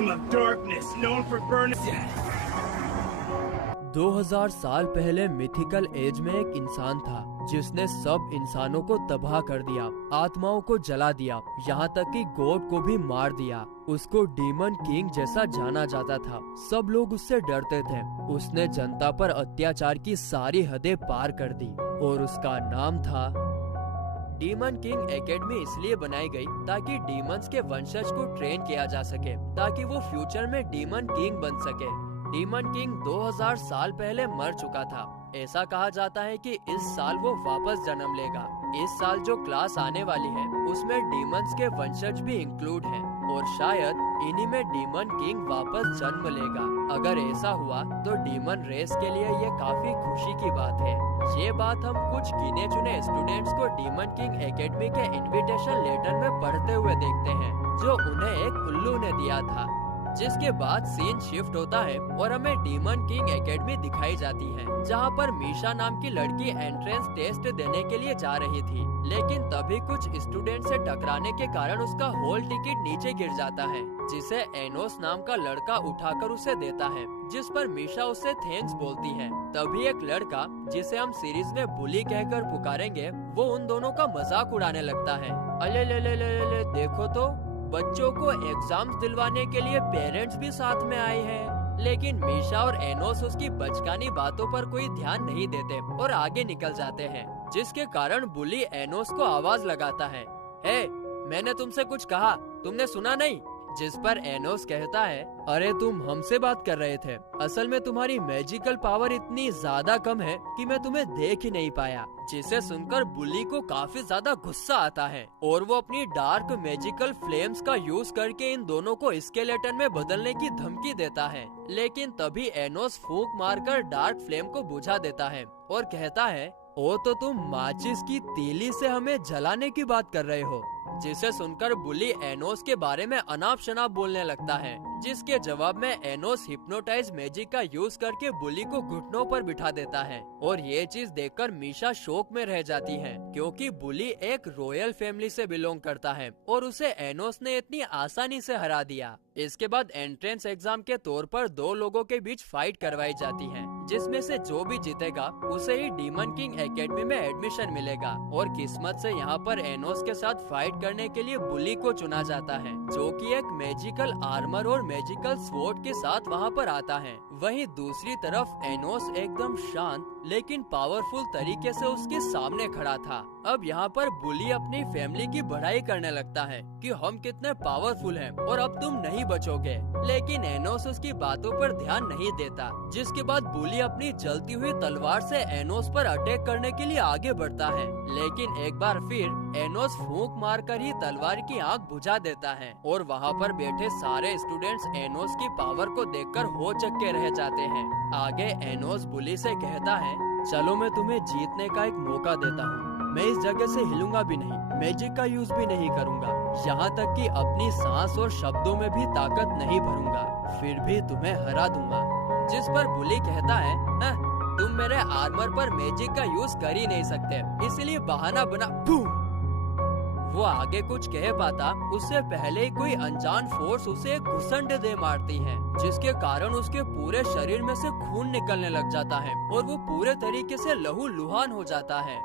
flame of darkness known for burning. 2000 साल पहले mythical as में एक इंसान था जिसने सब इंसानों को तबाह कर दिया, आत्माओं को जला दिया, यहाँ तक कि गॉड को भी मार दिया। उसको डीमन किंग जैसा जाना जाता था। सब लोग उससे डरते थे। उसने जनता पर अत्याचार की सारी हदें पार कर दी और उसका नाम था डीमन किंग एकेडमी। इसलिए बनाई गई ताकि डीमंस के वंशज को ट्रेन किया जा सके, ताकि वो फ्यूचर में डीमन किंग बन सके। डीमन किंग 2000 साल पहले मर चुका था। ऐसा कहा जाता है कि इस साल वो वापस जन्म लेगा। इस साल जो क्लास आने वाली है उसमें डीमंस के वंशज भी इंक्लूड हैं और शायद इन्हीं में डीमन किंग वापस जन्म लेगा। अगर ऐसा हुआ तो डीमन रेस के लिए ये काफी खुशी की बात है। ये बात हम कुछ गिने चुने स्टूडेंट्स को डीमन किंग एकेडमी के इनविटेशन लेटर में पढ़ते हुए देखते हैं, जो उन्हें एक उल्लू ने दिया था। जिसके बाद सीन शिफ्ट होता है और हमें डीमन किंग एकेडमी दिखाई जाती है, जहाँ पर मीशा नाम की लड़की एंट्रेंस टेस्ट देने के लिए जा रही थी। लेकिन तभी कुछ स्टूडेंट से टकराने के कारण उसका हॉल टिकट नीचे गिर जाता है, जिसे एनोस नाम का लड़का उठाकर उसे देता है, जिस पर मीशा उससे थैंक्स बोलती है। तभी एक लड़का, जिसे हम सीरीज में बुली कहकर पुकारेंगे, वो उन दोनों का मजाक उड़ाने लगता है। अले ले ले ले ले, देखो तो बच्चों को एग्जाम्स दिलवाने के लिए पेरेंट्स भी साथ में आए हैं। लेकिन मीशा और एनोस उसकी बचकानी बातों पर कोई ध्यान नहीं देते और आगे निकल जाते हैं, जिसके कारण बुली एनोस को आवाज लगाता है, हे, मैंने तुमसे कुछ कहा, तुमने सुना नहीं? जिस पर एनोस कहता है, अरे तुम हमसे बात कर रहे थे। असल में तुम्हारी मैजिकल पावर इतनी ज्यादा कम है कि मैं तुम्हें देख ही नहीं पाया। जिसे सुनकर बुली को काफी ज्यादा गुस्सा आता है और वो अपनी डार्क मैजिकल फ्लेम्स का यूज करके इन दोनों को स्केलेटन में बदलने की धमकी देता है। लेकिन तभी एनोस फूंक मारकर डार्क फ्लेम को बुझा देता है और कहता है, ओ तो तुम माचिस की तीली से हमें जलाने की बात कर रहे हो। जिसे सुनकर बुली एनोस के बारे में अनाप शनाप बोलने लगता है, जिसके जवाब में एनोस हिप्नोटाइज मैजिक का यूज करके बुली को घुटनों पर बिठा देता है। और ये चीज देखकर मीशा शौक में रह जाती है, क्योंकि बुली एक रॉयल फैमिली से बिलोंग करता है और उसे एनोस ने इतनी आसानी से हरा दिया। इसके बाद एंट्रेंस एग्जाम के तौर पर दो लोगों के बीच फाइट करवाई जाती है, जिसमें से जो भी जीतेगा उसे ही डीमन किंग एकेडमी में एडमिशन मिलेगा। और किस्मत से यहाँ पर एनोस के साथ फाइट करने के लिए बुली को चुना जाता है, जो कि एक मैजिकल आर्मर और मैजिकल स्वॉर्ड के साथ वहाँ पर आता है। वहीं दूसरी तरफ एनोस एकदम शांत लेकिन पावरफुल तरीके से उसके सामने खड़ा था। अब यहाँ पर बुली अपनी फैमिली की बढ़ाई करने लगता है कि हम कितने पावरफुल हैं और अब तुम नहीं बचोगे। लेकिन एनोस उसकी बातों पर ध्यान नहीं देता, जिसके बाद बुली अपनी जलती हुई तलवार से एनोस पर अटैक करने के लिए आगे बढ़ता है। लेकिन एक बार फिर एनोस फूंक मारकर ही तलवार की आग बुझा देता है और वहाँ पर बैठे सारे स्टूडेंट्स एनोस की पावर को देखकर होचक्के रह जाते हैं। आगे एनोस बुली से कहता है, चलो मैं तुम्हें जीतने का एक मौका देता हूँ। मैं इस जगह से हिलूंगा भी नहीं, मैजिक का यूज भी नहीं करूँगा, यहाँ तक कि अपनी सांस और शब्दों में भी ताकत नहीं भरूंगा, फिर भी तुम्हें हरा दूंगा। जिस पर बुली कहता है, तुम मेरे आर्मर पर मैजिक का यूज कर ही नहीं सकते, इसलिए बहाना बना। वो आगे कुछ कह पाता उससे पहले ही कोई अनजान फोर्स उसे एक घुसंड दे मारती है, जिसके कारण उसके पूरे शरीर में से खून निकलने लग जाता है और वो पूरे तरीके से लहूलुहान हो जाता है।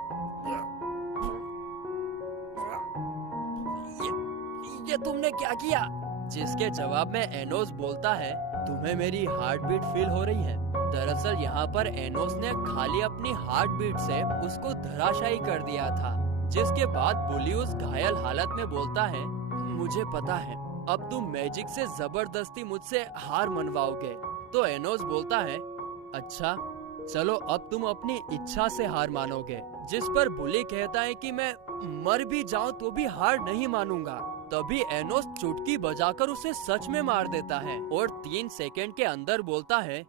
ये तुमने क्या किया? जिसके जवाब में एनोस बोलता है, तुम्हें मेरी हार्ट बीट फील हो रही है? दरअसल यहाँ पर एनोस ने खाली अपनी हार्ट बीट से उसको धराशायी कर दिया था। जिसके बाद बुली उस घायल हालत में बोलता है, मुझे पता है अब तुम मैजिक से जबरदस्ती मुझसे हार मनवाओगे। तो एनोस बोलता है, अच्छा चलो अब तुम अपनी इच्छा से हार मानोगे। जिस पर बुली कहता है कि मैं मर भी जाऊं तो भी हार नहीं मानूंगा। तभी एनोस चुटकी बजाकर उसे सच में मार देता है और 3 सेकंड के अंदर बोलता है,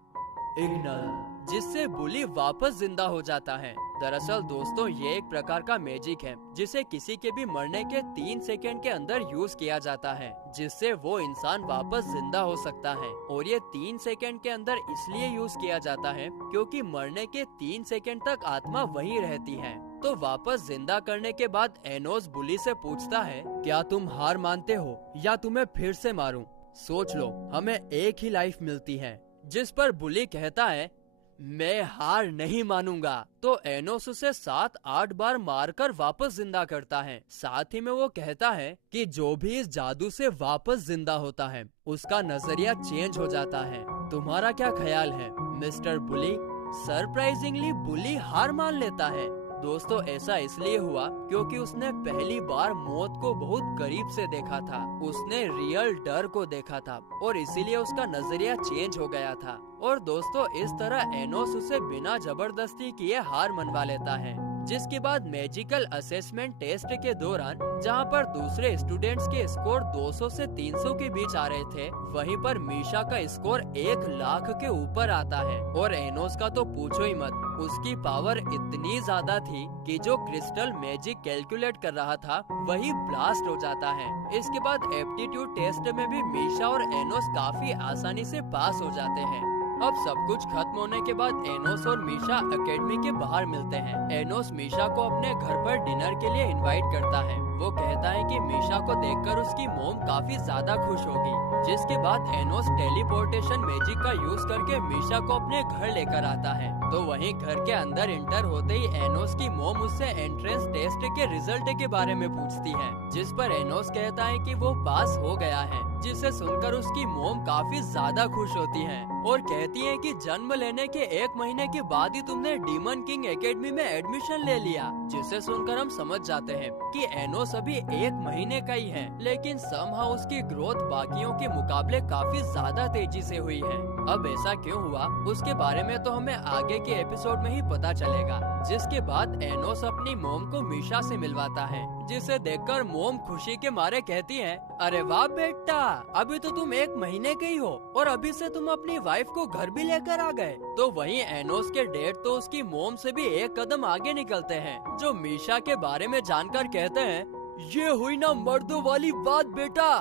इग्नल, जिससे बुली वापस जिंदा हो जाता है। दरअसल दोस्तों ये एक प्रकार का मैजिक है जिसे किसी के भी मरने के 3 सेकंड के अंदर यूज किया जाता है, जिससे वो इंसान वापस जिंदा हो सकता है। और ये 3 सेकंड के अंदर इसलिए यूज किया जाता है क्योंकि मरने के 3 सेकंड तक आत्मा वहीं रहती है। तो वापस जिंदा करने के बाद एनोस बुली से पूछता है, क्या तुम हार मानते हो या तुम्हें फिर से मारूं? सोच लो, हमें एक ही लाइफ मिलती है। जिस पर बुली कहता है, मैं हार नहीं मानूंगा। तो एनोस उसे 7-8 बार मारकर वापस जिंदा करता है। साथ ही में वो कहता है कि जो भी इस जादू से वापस जिंदा होता है उसका नजरिया चेंज हो जाता है। तुम्हारा क्या ख्याल है मिस्टर बुली? सरप्राइजिंगली बुली हार मान लेता है। दोस्तों, ऐसा इसलिए हुआ क्योंकि उसने पहली बार मौत को बहुत करीब से देखा था। उसने रियल डर को देखा था और इसीलिए उसका नजरिया चेंज हो गया था। और दोस्तों, इस तरह एनोस उसे बिना जबरदस्ती किए हार मनवा लेता है। जिसके बाद मैजिकल असेसमेंट टेस्ट के दौरान जहां पर दूसरे स्टूडेंट्स के स्कोर 200 से 300 के बीच आ रहे थे, वहीं पर मीशा का स्कोर 1 लाख के ऊपर आता है। और एनोस का तो पूछो ही मत, उसकी पावर इतनी ज्यादा थी कि जो क्रिस्टल मैजिक कैलकुलेट कर रहा था वही ब्लास्ट हो जाता है। इसके बाद एप्टीट्यूड टेस्ट में भी मीशा और एनोस काफी आसानी से पास हो जाते हैं। अब सब कुछ खत्म होने के बाद एनोस और मीशा एकेडमी के बाहर मिलते हैं। एनोस मीशा को अपने घर पर डिनर के लिए इनवाइट करता है। वो कहता है कि मीशा को देखकर उसकी मॉम काफी ज्यादा खुश होगी। जिसके बाद एनोस टेलीपोर्टेशन मैजिक का यूज करके मीशा को अपने घर लेकर आता है। तो वहीं घर के अंदर एंटर होते ही एनोस की मॉम उससे एंट्रेंस टेस्ट के रिजल्ट के बारे में पूछती है, जिस पर एनोस कहता है कि वो पास हो गया है। जिसे सुनकर उसकी मॉम काफी ज्यादा खुश होती है और कहती है कि जन्म लेने के 1 महीने के बाद ही तुमने डीमन किंग एकेडमी में एडमिशन ले लिया। जिसे सुनकर हम समझ जाते हैं कि एनोस अभी 1 महीने का ही है, लेकिन समहाउ उसकी ग्रोथ बाकियों के मुकाबले काफी ज्यादा तेजी से हुई है। अब ऐसा क्यों हुआ उसके बारे में तो हमें आगे के एपिसोड में ही पता चलेगा। जिसके बाद एनोस अपनी मॉम को मीशा से मिलवाता है, जिसे देखकर मॉम खुशी के मारे कहती है, अरे वाह बेटा, अभी तो तुम 1 महीने के ही हो और अभी से तुम अपनी वाइफ को घर भी लेकर आ गए। तो वहीं एनोस के डैड तो उसकी मॉम से भी 1 कदम आगे निकलते हैं, जो मीशा के बारे में जानकर कहते हैं, ये हुई ना मर्दों वाली बात बेटा।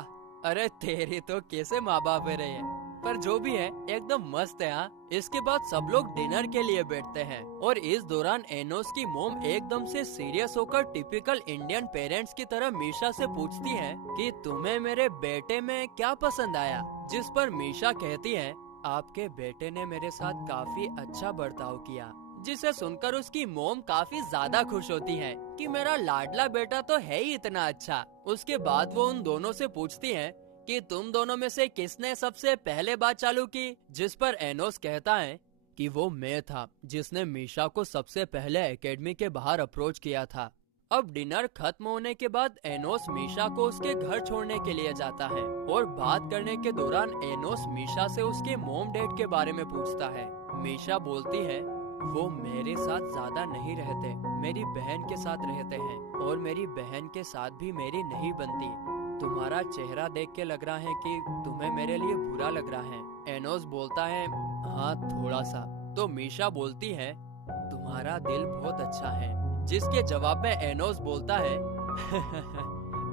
अरे तेरी तो कैसे माँ बाप है रहे, पर जो भी है एकदम मस्त है। हाँ, इसके बाद सब लोग डिनर के लिए बैठते हैं और इस दौरान एनोस की मॉम एकदम से सीरियस होकर टिपिकल इंडियन पेरेंट्स की तरह मीशा से पूछती है कि तुम्हें मेरे बेटे में क्या पसंद आया। जिस पर मीशा कहती है, आपके बेटे ने मेरे साथ काफी अच्छा बर्ताव किया। जिसे सुनकर उसकी मॉम काफी ज्यादा खुश होती है कि मेरा लाडला बेटा तो है ही इतना अच्छा। उसके बाद वो उन दोनों से पूछती है कि तुम दोनों में से किसने सबसे पहले बात चालू की। जिस पर एनोस कहता है कि वो मैं था जिसने मीशा को सबसे पहले एकेडमी के बाहर अप्रोच किया था। अब डिनर खत्म होने के बाद एनोस मीशा को उसके घर छोड़ने के लिए जाता है और बात करने के दौरान एनोस मीशा से उसके मॉम डैड के बारे में पूछता है। मीशा बोलती है, वो मेरे साथ ज्यादा नहीं रहते, मेरी बहन के साथ रहते हैं और मेरी बहन के साथ भी मेरी नहीं बनती। तुम्हारा चेहरा देख के लग रहा है कि तुम्हें मेरे लिए बुरा लग रहा है। एनोस बोलता है, हाँ थोड़ा सा। तो मीशा बोलती है, तुम्हारा दिल बहुत अच्छा है। जिसके जवाब में एनोस बोलता है,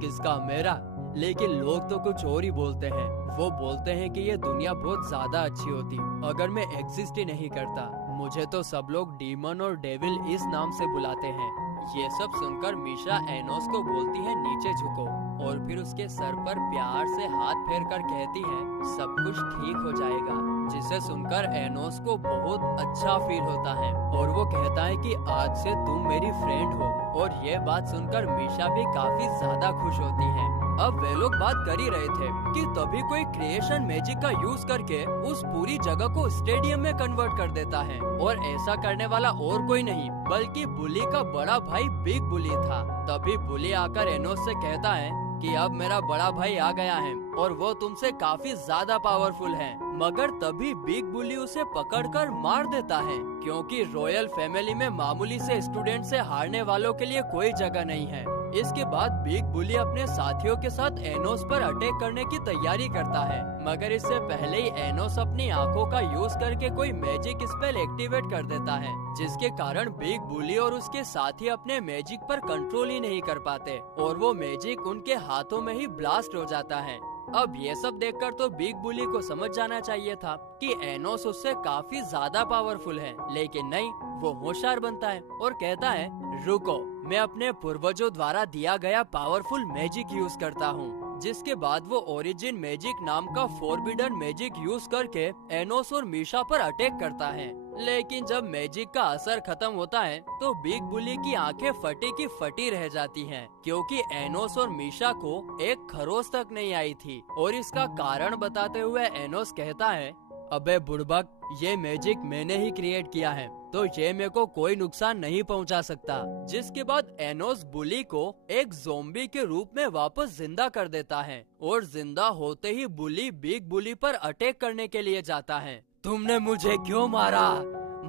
किसका? मेरा? लेकिन लोग तो कुछ और ही बोलते हैं। वो बोलते हैं कि ये दुनिया बहुत ज्यादा अच्छी होती अगर मैं एग्जिस्ट ही नहीं करता। मुझे तो सब लोग डीमन और डेविल इस नाम से बुलाते हैं। ये सब सुनकर मीशा एनोस को बोलती है, नीचे झुको, और फिर उसके सर पर प्यार से हाथ फेर कर कहती है, सब कुछ ठीक हो जाएगा। जिसे सुनकर एनोस को बहुत अच्छा फील होता है और वो कहता है कि आज से तुम मेरी फ्रेंड हो। और ये बात सुनकर मीशा भी काफी ज्यादा खुश होती है। अब वे लोग बात कर ही रहे थे कि तभी कोई क्रिएशन मैजिक का यूज करके उस पूरी जगह को स्टेडियम में कन्वर्ट कर देता है। और ऐसा करने वाला और कोई नहीं बल्कि बुली का बड़ा भाई बिग बुली था। तभी बुली आकर एनोस से कहता है कि अब मेरा बड़ा भाई आ गया है और वो तुमसे काफी ज्यादा पावरफुल है। मगर तभी बिग बुली उसे पकड़कर मार देता है, क्योंकि रॉयल फैमिली में मामूली से स्टूडेंट से हारने वालों के लिए कोई जगह नहीं है। इसके बाद बिग बुली अपने साथियों के साथ एनोस पर अटैक करने की तैयारी करता है, मगर इससे पहले ही एनोस अपनी आंखों का यूज करके कोई मैजिक स्पेल एक्टिवेट कर देता है, जिसके कारण बिग बुली और उसके साथी अपने मैजिक पर कंट्रोल ही नहीं कर पाते और वो मैजिक उनके हाथों में ही ब्लास्ट हो जाता है। अब ये सब देखकर तो बिग बुली को समझ जाना चाहिए था कि एनोस उससे काफी ज्यादा पावरफुल है, लेकिन नहीं, वो होशियार बनता है और कहता है, रुको, मैं अपने पूर्वजों द्वारा दिया गया पावरफुल मैजिक यूज करता हूँ। जिसके बाद वो ओरिजिन मैजिक नाम का फोरबिडन मैजिक यूज करके एनोस और मीशा पर अटैक करता है। लेकिन जब मैजिक का असर खत्म होता है तो बिग बुली की आंखें फटी की फटी रह जाती हैं, क्योंकि एनोस और मीशा को एक खरोच तक नहीं आई थी। और इसका कारण बताते हुए एनोस कहता है, अबे बुड़बक, ये मैजिक मैंने ही क्रिएट किया है, तो ये मेरे को कोई नुकसान नहीं पहुंचा सकता। जिसके बाद एनोस बुली को एक ज़ोंबी के रूप में वापस जिंदा कर देता है और जिंदा होते ही बुली बिग बुली पर अटैक करने के लिए जाता है। तुमने मुझे क्यों मारा?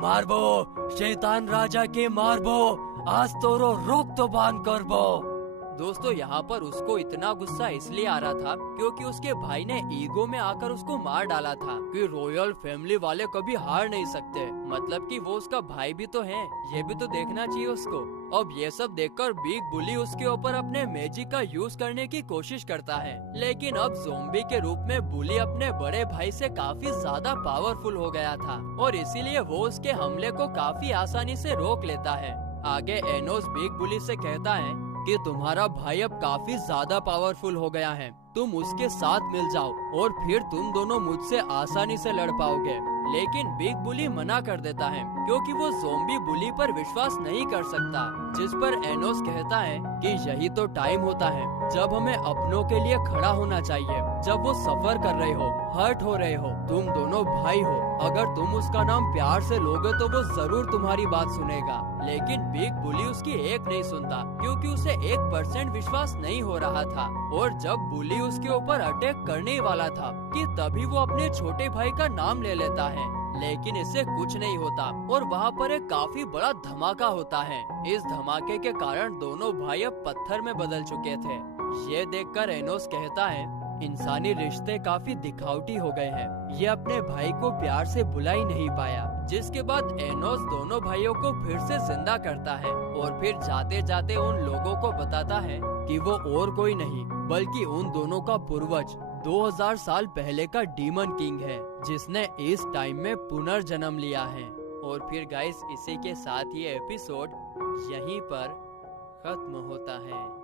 मारबो, शैतान राजा के मारबो, आज तोरो रोक तो बांध कर बो। दोस्तों यहाँ पर उसको इतना गुस्सा इसलिए आ रहा था क्योंकि उसके भाई ने ईगो में आकर उसको मार डाला था कि रॉयल फैमिली वाले कभी हार नहीं सकते, मतलब कि वो उसका भाई भी तो है, ये भी तो देखना चाहिए उसको। अब ये सब देखकर बिग बुली उसके ऊपर अपने मैजिक का यूज करने की कोशिश करता है, लेकिन अब ज़ोंबी के रूप में बुली अपने बड़े भाई से काफी ज्यादा पावरफुल हो गया था और इसीलिए वो उसके हमले को काफी आसानी से रोक लेता है। आगे एनोस बिग बुली से कहता है कि तुम्हारा भाई अब काफी ज्यादा पावरफुल हो गया है, तुम उसके साथ मिल जाओ और फिर तुम दोनों मुझसे आसानी से लड़ पाओगे। लेकिन बिग बुली मना कर देता है क्योंकि वो ज़ोंबी बुली पर विश्वास नहीं कर सकता। जिस पर एनोस कहता है कि यही तो टाइम होता है जब हमें अपनों के लिए खड़ा होना चाहिए, जब वो सफर कर रहे हो, हर्ट हो रहे हो, तुम दोनों भाई हो, अगर तुम उसका नाम प्यार से लोगे तो वो जरूर तुम्हारी बात सुनेगा। लेकिन बिग बुली उसकी एक नहीं सुनता क्योंकि उसे 1% विश्वास नहीं हो रहा था। और जब बुली उसके ऊपर अटैक करने वाला था कि तभी वो अपने छोटे भाई का नाम ले लेता है, लेकिन इससे कुछ नहीं होता और वहाँ पर एक काफी बड़ा धमाका होता है। इस धमाके के कारण दोनों भाई अब पत्थर में बदल चुके थे। ये देखकर एनोस कहता है, इंसानी रिश्ते काफी दिखावटी हो गए हैं, ये अपने भाई को प्यार से बुला ही नहीं पाया। जिसके बाद एनोस दोनों भाइयों को फिर से जिंदा करता है और फिर जाते जाते उन लोगों को बताता है कि वो और कोई नहीं बल्कि उन दोनों का पूर्वज 2000 साल पहले का डीमन किंग है, जिसने इस टाइम में पुनर्जन्म लिया है। और फिर गाइस, इसी के साथ ये एपिसोड यहीं पर खत्म होता है।